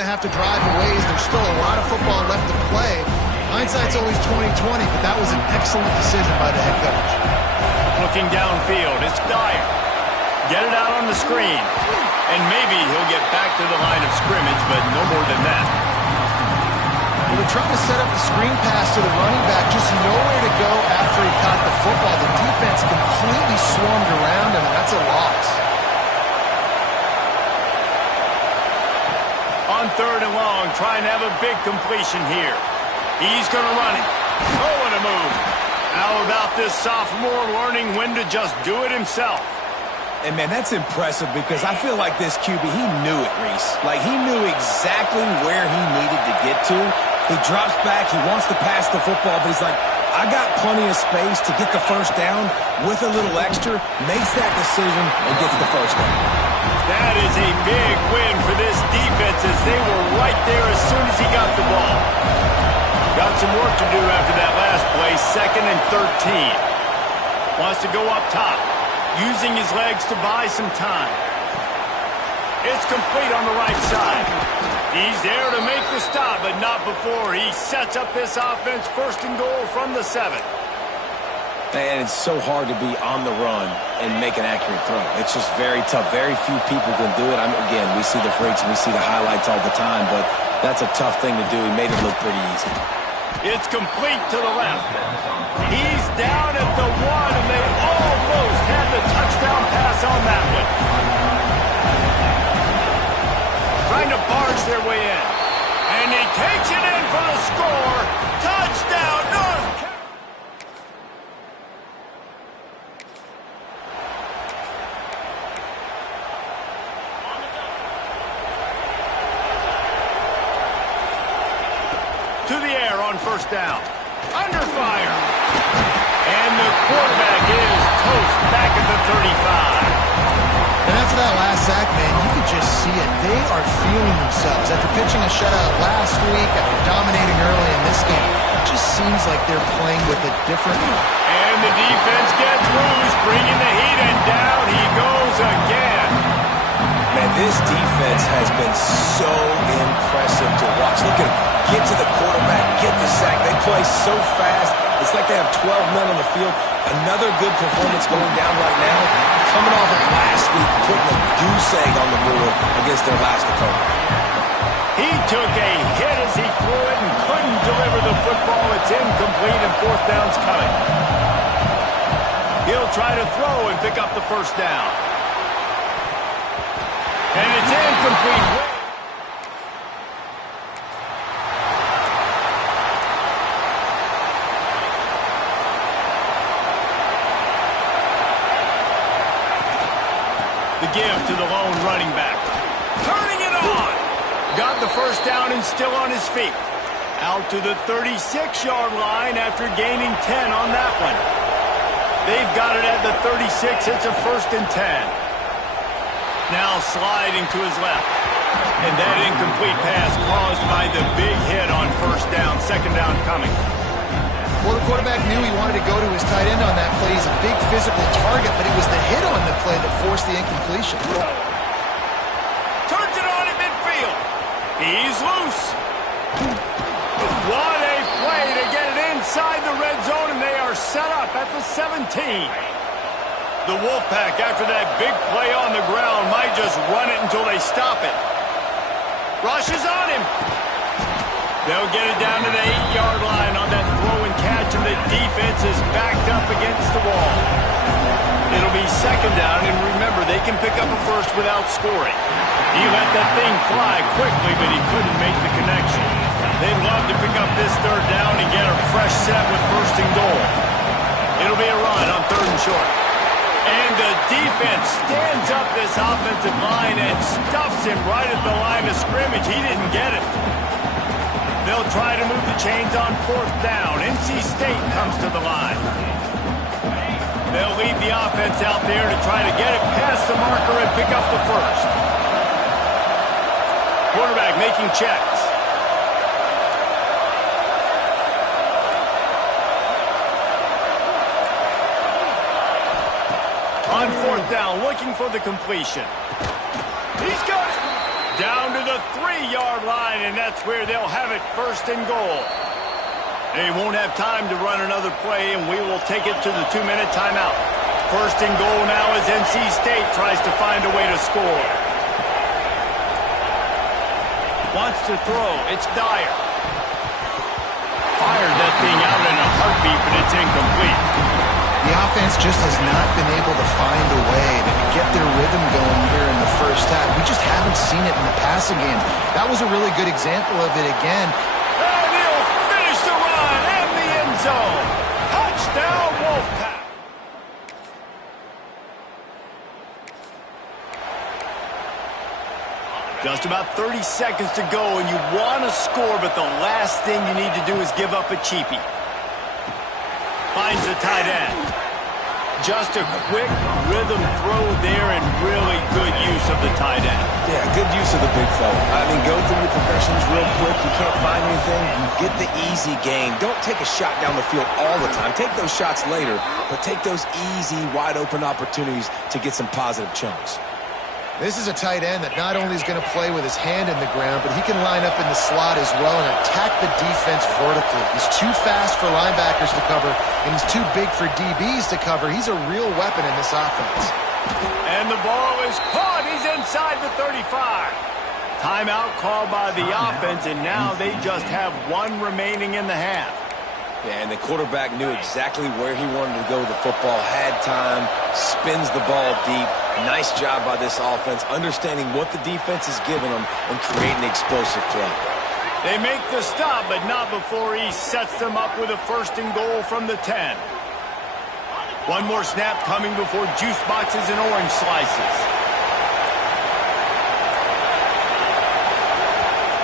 to have to drive a ways. There's still a lot of football left to play. Hindsight's always 20/20, but that was an excellent decision by the head coach. Looking downfield, it's Dyer. Get it out on the screen. And maybe he'll get back to the line of scrimmage, but no more than that. They were trying to set up the screen pass to the running back, just nowhere to go after he caught the football. The defense completely swarmed around him, and that's a loss. On 3rd and long, trying to have a big completion here. He's going to run it. Oh, what a move. How about this sophomore learning when to just do it himself? And, man, that's impressive because I feel like this QB, he knew it, Reese. Like, he knew exactly where he needed to get to. He drops back. He wants to pass the football, but he's like, I got plenty of space to get the first down with a little extra, makes that decision, and gets the first down. That is a big win for this defense as they were right there as soon as he got the ball. Got some work to do after that last play, 2nd and 13. Wants to go up top, using his legs to buy some time. It's complete on the right side. He's there to make the stop, but not before he sets up this offense 1st and goal from the 7. And it's so hard to be on the run and make an accurate throw. It's just very tough. Very few people can do it. Again, we see the freaks and we see the highlights all the time, but that's a tough thing to do. He made it look pretty easy. It's complete to the left. He's down at the 1, and they almost had the touchdown pass on that one. Trying to barge their way in. And he takes it in for the score. Touchdown, North Carolina. To the air on 1st down. Under fire. And the quarterback is toast back at the 35. And after that last sack, man, you could just see it. They are feeling themselves. After pitching a shutout last week, after dominating early in this game, it just seems like they're playing with a different... And the defense gets loose, bringing the heat, and down he goes again. Man, this defense has been so impressive to watch. Look at him. Get to the quarterback, get the sack. They play so fast. It's like they have 12 men on the field. Another good performance going down right now. Coming off of last week, putting a goose egg on the board against their last opponent. He took a hit as he threw it and couldn't deliver the football. It's incomplete and 4th down's coming. He'll try to throw and pick up the 1st down. And it's incomplete. The give to the lone running back. Turning it on. Got the 1st down and still on his feet. Out to the 36-yard line after gaining 10 on that one. They've got it at the 36. It's a 1st and 10. Now sliding to his left. And that incomplete pass caused by the big hit on 1st down. 2nd down coming. Well, the quarterback knew he wanted to go to his tight end on that play. He's a big physical target, but it was the hit on the play that forced the incompletion. Turns it on in midfield. He's loose. What a play to get it inside the red zone, and they are set up at the 17. The Wolfpack, after that big play on the ground, might just run it until they stop it. Rushes on him. They'll get it down to the 8-yard line on that throw and catch, and the defense is backed up against the wall. It'll be 2nd down, and remember, they can pick up a 1st without scoring. He let that thing fly quickly, but he couldn't make the connection. They'd love to pick up this 3rd down and get a fresh set with 1st and goal. It'll be a run on 3rd and short. And the defense stands up this offensive line and stuffs him right at the line of scrimmage. He didn't get it. They'll try to move the chains on 4th down. NC State comes to the line. They'll lead the offense out there to try to get it past the marker and pick up the 1st. Quarterback making checks. On 4th down, looking for the completion. He's got it. Down to the 3-yard line, and that's where they'll have it, 1st and goal. They won't have time to run another play, and we will take it to the 2-minute timeout. 1st and goal now as NC State tries to find a way to score. Wants to throw. It's Dyer. Fired that thing out in a heartbeat, but it's incomplete. The offense just has not been able to find a way to get their rhythm going here in the first half. We just haven't seen it in the passing game. That was a really good example of it again. And he'll finish the run in the end zone. Touchdown, Wolfpack. Just about 30 seconds to go, and you want to score, but the last thing you need to do is give up a cheapie. Finds the tight end. Just a quick rhythm throw there, and really good use of the tight end. Yeah, good use of the big fella. I mean, go through your progressions real quick. You can't find anything. You get the easy gain. Don't take a shot down the field all the time. Take those shots later, but take those easy, wide-open opportunities to get some positive chunks. This is a tight end that not only is going to play with his hand in the ground, but he can line up in the slot as well and attack the defense vertically. He's too fast for linebackers to cover, and he's too big for DBs to cover. He's a real weapon in this offense. And the ball is caught. He's inside the 35. Timeout called by the offense, and now they just have 1 remaining in the half. Yeah, and the quarterback knew exactly where he wanted to go with the football, had time, spins the ball deep. Nice job by this offense, understanding what the defense is giving them and creating explosive play. They make the stop, but not before he sets them up with a 1st and goal from the 10. One more snap coming before juice boxes and orange slices.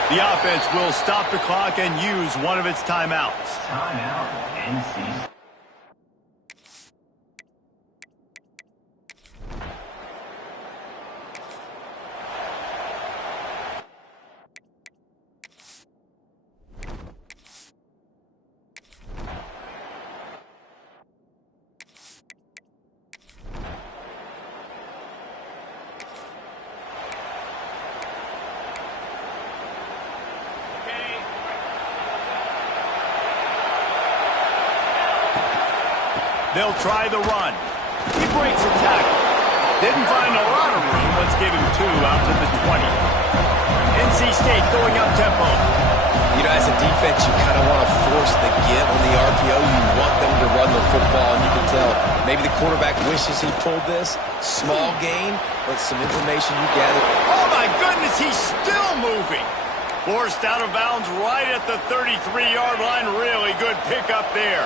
The offense will stop the clock and use one of its timeouts. Timeout, NC. They'll try the run. He breaks a tackle. Didn't find a lot of room. Let's give him 2 out to the 20. NC State going up tempo. You know, as a defense, you kind of want to force the give on the RPO. You want them to run the football, and you can tell maybe the quarterback wishes he pulled this. Small gain, but some information you gather. Oh, my goodness, he's still moving. Forced out of bounds right at the 33-yard line. Really good pickup there.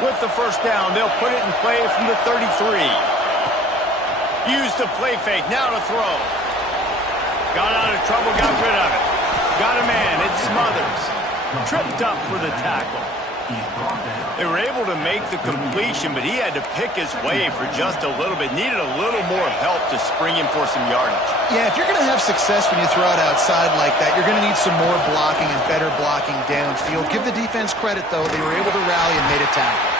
With the 1st down, they'll put it in play from the 33. Use the play fake, now to throw. Got out of trouble, got rid of it. Got a man, it's Smothers. Tripped up for the tackle. They were able to make the completion, but he had to pick his way for just a little bit. Needed a little more help to spring him for some yardage. Yeah, if you're going to have success when you throw it outside like that, you're going to need some more blocking and better blocking downfield. Give the defense credit, though. They were able to rally and made a tackle.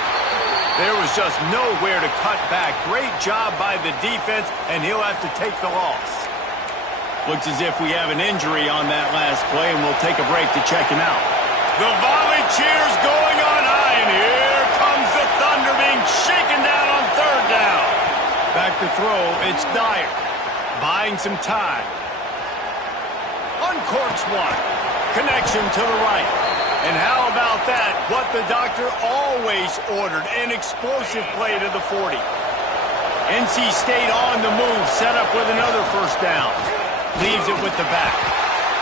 There was just nowhere to cut back. Great job by the defense, and he'll have to take the loss. Looks as if we have an injury on that last play, and we'll take a break to check him out. The volley cheers going on high, and here comes the Thunder being shaken down on 3rd down. Back to throw, it's Dyer. Buying some time. Uncorks one. Connection to the right. And how about that? What the doctor always ordered, an explosive play to the 40. NC State on the move, set up with another 1st down. Leaves it with the back.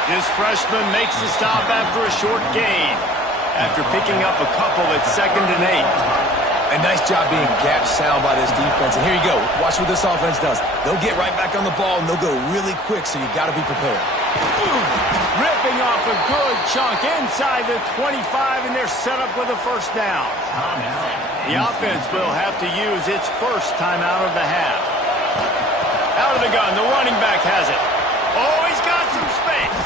This freshman makes the stop after a short gain, after picking up a couple at 2nd and 8. A nice job being gap sound by this defense. And here you go. Watch what this offense does. They'll get right back on the ball, and they'll go really quick, so you got to be prepared. Ripping off a good chunk inside the 25, and they're set up with a 1st down. The offense will have to use its 1st timeout of the half. Out of the gun, the running back has it. Oh, he's got some space.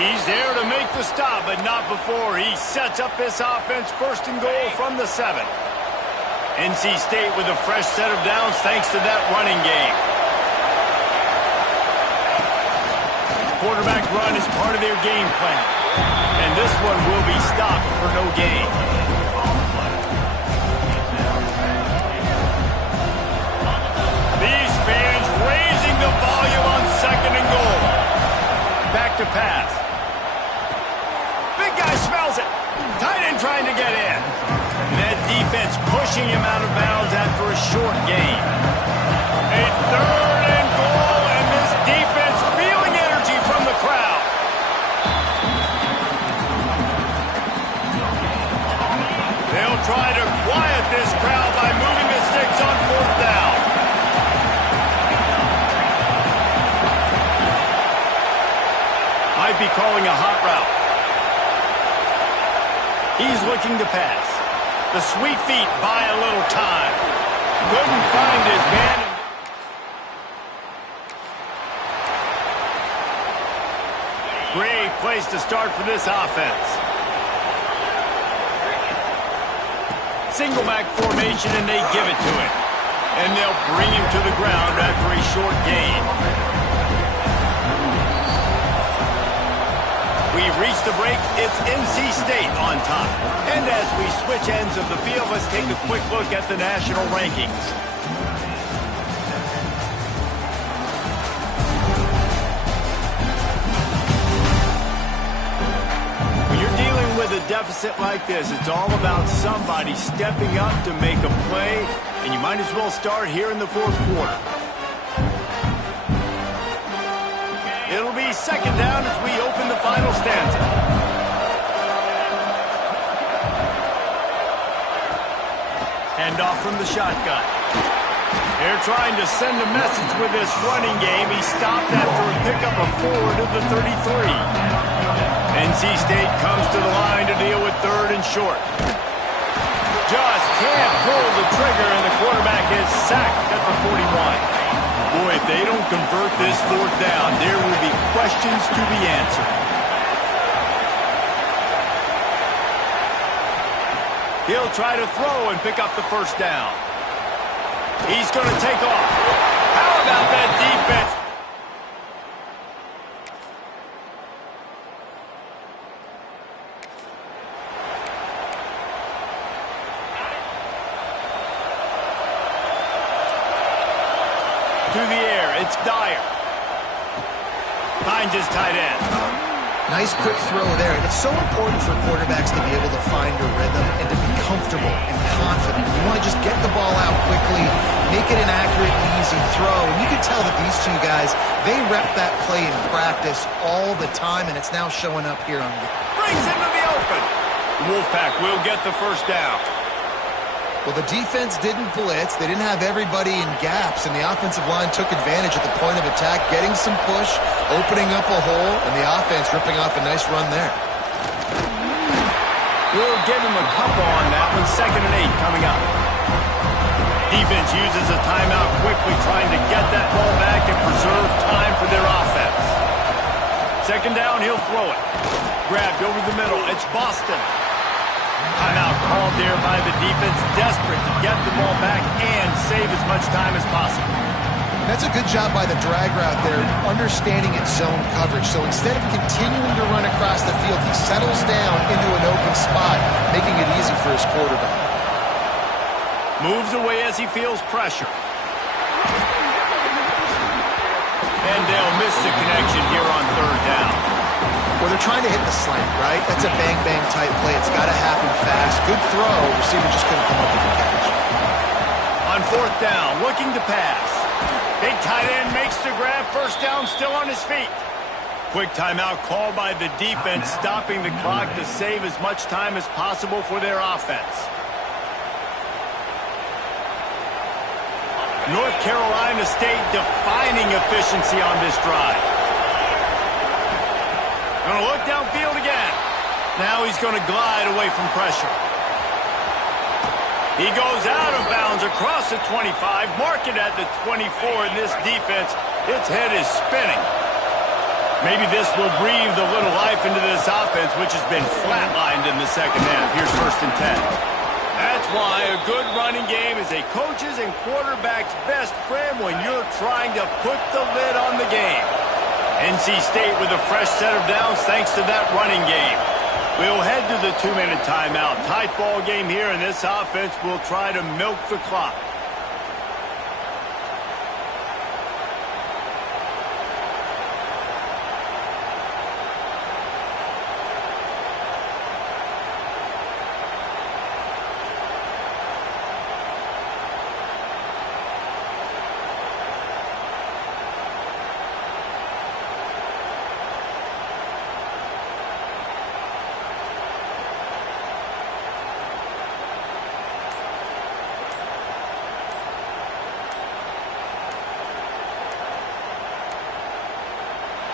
He's there to make the stop, but not before he sets up this offense 1st and goal from the 7. NC State with a fresh set of downs thanks to that running game. quarterback run is part of their game plan. And this one will be stopped for no gain. These fans raising the volume on 2nd and goal. Back to pass. Big guy smells it. Tight end trying to get in. That defense pushing him out of bounds after a short gain. A 3rd and goal, and this defense feeling energy from the crowd. They'll try to quiet this crowd by moving the sticks on 4th down. Might be calling a hot route. He's looking to pass. The sweet feet buy a little time. Couldn't find his man. Great place to start for this offense. Single back formation, and they give it to him. And they'll bring him to the ground after a short gain. We've reached the break. It's NC State on top. And as we switch ends of the field, let's take a quick look at the national rankings. When you're dealing with a deficit like this, it's all about somebody stepping up to make a play, and you might as well start here in the 4th quarter. It'll be 2nd down as we open the final stanza. Hand off from the shotgun. They're trying to send a message with this running game. He stopped after a pickup of 4 to the 33. NC State comes to the line to deal with 3rd and short. Just can't pull the trigger, and the quarterback is sacked at the 41. Boy, if they don't convert this 4th down, there will be questions to be answered. He'll try to throw and pick up the 1st down. He's going to take off. How about that defense? To the air, it's Dyer. Finds his tight end. Nice quick throw there. And it's so important for quarterbacks to be able to find a rhythm and to be comfortable and confident. You want to just get the ball out quickly, make it an accurate, easy throw. And you can tell that these two guys, they rep that play in practice all the time, and it's now showing up here on the... Brings him to the open. The Wolfpack will get the 1st down. Well, the defense didn't blitz. They didn't have everybody in gaps, and the offensive line took advantage at the point of attack, getting some push, opening up a hole, and the offense ripping off a nice run there. We'll give him a couple on that one. 2nd and 8 coming up. Defense uses a timeout quickly, trying to get that ball back and preserve time for their offense. 2nd down, he'll throw it. Grabbed over the middle. It's Boston. Timeout called there by the defense, desperate to get the ball back and save as much time as possible. That's a good job by the drag route there, understanding its zone coverage. So instead of continuing to run across the field, he settles down into an open spot, making it easy for his quarterback. Moves away as he feels pressure. And they'll miss the connection here on 3rd down. Well, they're trying to hit the slant, right? That's a bang-bang type play. It's got to happen fast. Good throw. Receiver just couldn't come up with the catch. On 4th down, looking to pass. Big tight end makes the grab. 1st down, still on his feet. Quick timeout called by the defense, stopping the clock to save as much time as possible for their offense. North Carolina State defining efficiency on this drive. Going to look downfield again. Now he's going to glide away from pressure. He goes out of bounds across the 25, mark it at the 24, and this defense, its head is spinning. Maybe this will breathe a little life into this offense, which has been flatlined in the 2nd half. Here's 1st and 10. That's why a good running game is a coach's and quarterback's best friend when you're trying to put the lid on the game. NC State with a fresh set of downs thanks to that running game. We'll head to the 2-minute timeout. Tight ball game here, and this offense will try to milk the clock.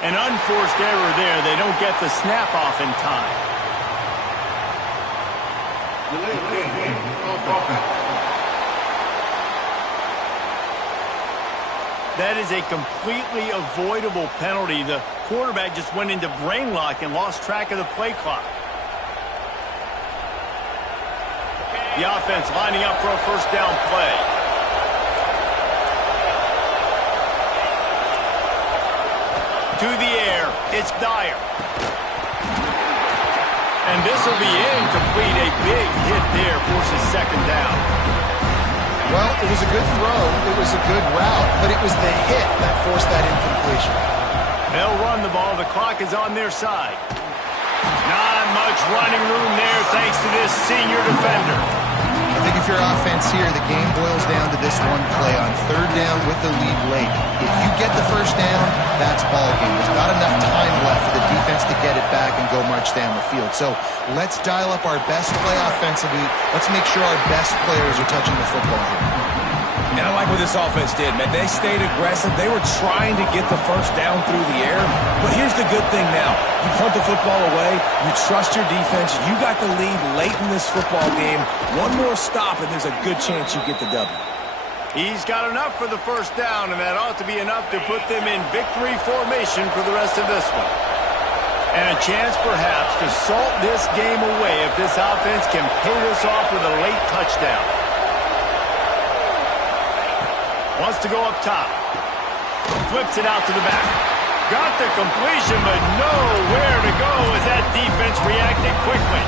An unforced error there. They don't get the snap off in time. That is a completely avoidable penalty. The quarterback just went into brain lock and lost track of the play clock. The offense lining up for a first down play. To the air, it's Dyer. And this will be incomplete. A big hit there forces second down. Well, it was a good throw, it was a good route, but it was the hit that forced that incompletion. They'll run the ball. The clock is on their side. Not much running room there thanks to this senior defender. I think if you're offense here, the game boils down to this one play on third down with the lead late. If you get the first down, that's ball game. There's not enough time left for the defense to get it back and go march down the field. So let's dial up our best play offensively. Let's make sure our best players are touching the football here. And I like what this offense did, man. They stayed aggressive. They were trying to get the first down through the air. But here's the good thing now. You punt the football away. You trust your defense. You got the lead late in this football game. One more stop, and there's a good chance you get the W. He's got enough for the first down, and that ought to be enough to put them in victory formation for the rest of this one. And a chance, perhaps, to salt this game away if this offense can pay this off with a late touchdown. Wants to go up top. Flips it out to the back. Got the completion, but nowhere to go as that defense reacted quickly.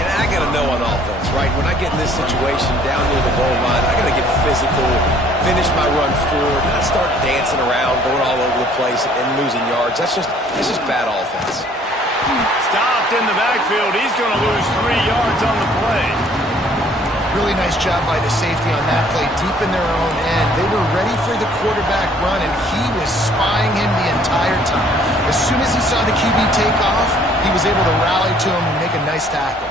And I got to know on offense, right? When I get in this situation down near the goal line, I got to get physical, finish my run forward, not start dancing around, going all over the place and losing yards. That's just bad offense. Stopped in the backfield. He's going to lose 3 yards on the play. Really nice job by the safety on that play, deep in their own end. They were ready for the quarterback run, and he was spying him the entire time. As soon as he saw the QB take off, he was able to rally to him and make a nice tackle.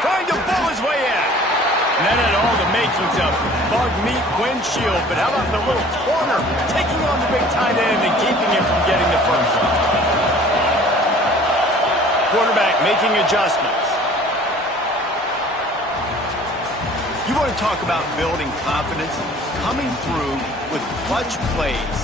Trying to pull his way in. And that had all the makings of bug meat windshield, but how about the little corner taking on the big tight end and keeping him from getting the first one? Quarterback making adjustments. You want to talk about building confidence? Coming through with clutch plays,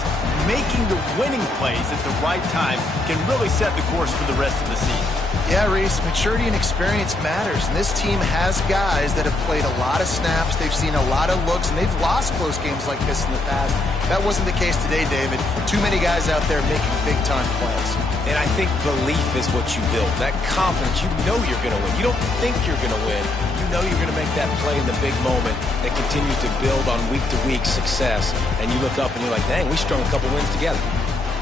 making the winning plays at the right time can really set the course for the rest of the season. Yeah, Reese, maturity and experience matters, and this team has guys that have played a lot of snaps, they've seen a lot of looks, and they've lost close games like this in the past. That wasn't the case today, David. Too many guys out there making big-time plays. And I think belief is what you build. That confidence, you know you're going to win. You don't think you're going to win. You know you're going to make that play in the big moment that continues to build on week-to-week success. And you look up and you're like, dang, we strung a couple wins together.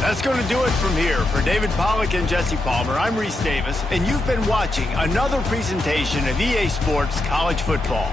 That's going to do it from here. For David Pollack and Jesse Palmer, I'm Reese Davis, and you've been watching another presentation of EA Sports College Football.